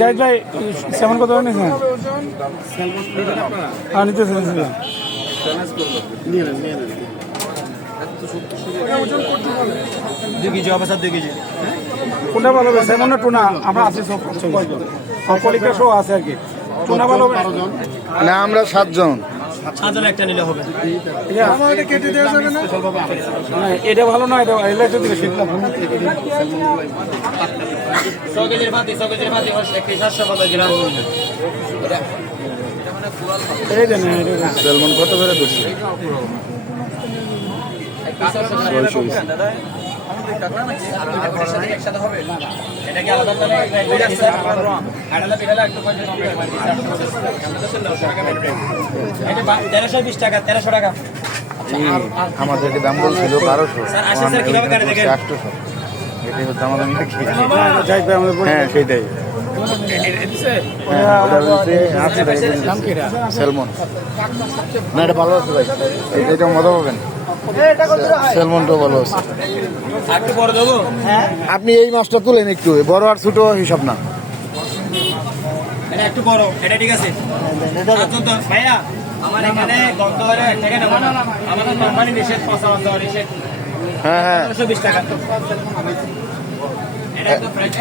জাহিদ ভাই সেমন কত নিয়েছেন? হ্যাঁ নিতে চাইছিলাম। কোনটা ভালো হবে, সেমন না টুনা? আমরা আছি সব পরীক্ষা সহ আছে আর কি। টুনা ভালো হবে না, আমরা 7 জন। একটা নিলে হবে। এটা ভালো না, এটা এলে তো দিলে শিখলাম। 100 কেজির ভাতি 750 গ্রাম। এই দেন সেলমন কত করে দিচ্ছি? একসাথে হবে। এটা কি আলাদা দামে? আড়ালা পিড়ালা একটু পয়সা কম রাখবে। 1320 টাকা, 1300 টাকা। আমাদেরকে দাম বলছিল 1200। স্যার আসেন স্যার, কিভাবে কাটে দেখেন? 800। এটাই হচ্ছে আমাদের নাকি? জাহিদ ভাই আমাদের হ্যাঁ সেটাই। সেলমন না, এটা ভালো আছে ভাই, এটা মজা পাবেন। সেলমনটাও ভালো আছে। একটু বড় দেবো? আপনি এই মাছটা তুলেন একটু, বড় আর ছোট হিসাব না। এটা একটু বড়, এটা ঠিক আছে। ভাইয়া আমার এখানে গন্ধ হলে 1 টাকা নেবো না। আমাদের কোম্পানি নিষেধ, 55 নিষেধ। হ্যাঁ হ্যাঁ 120 টাকা। এটা একদম ফ্রেশ।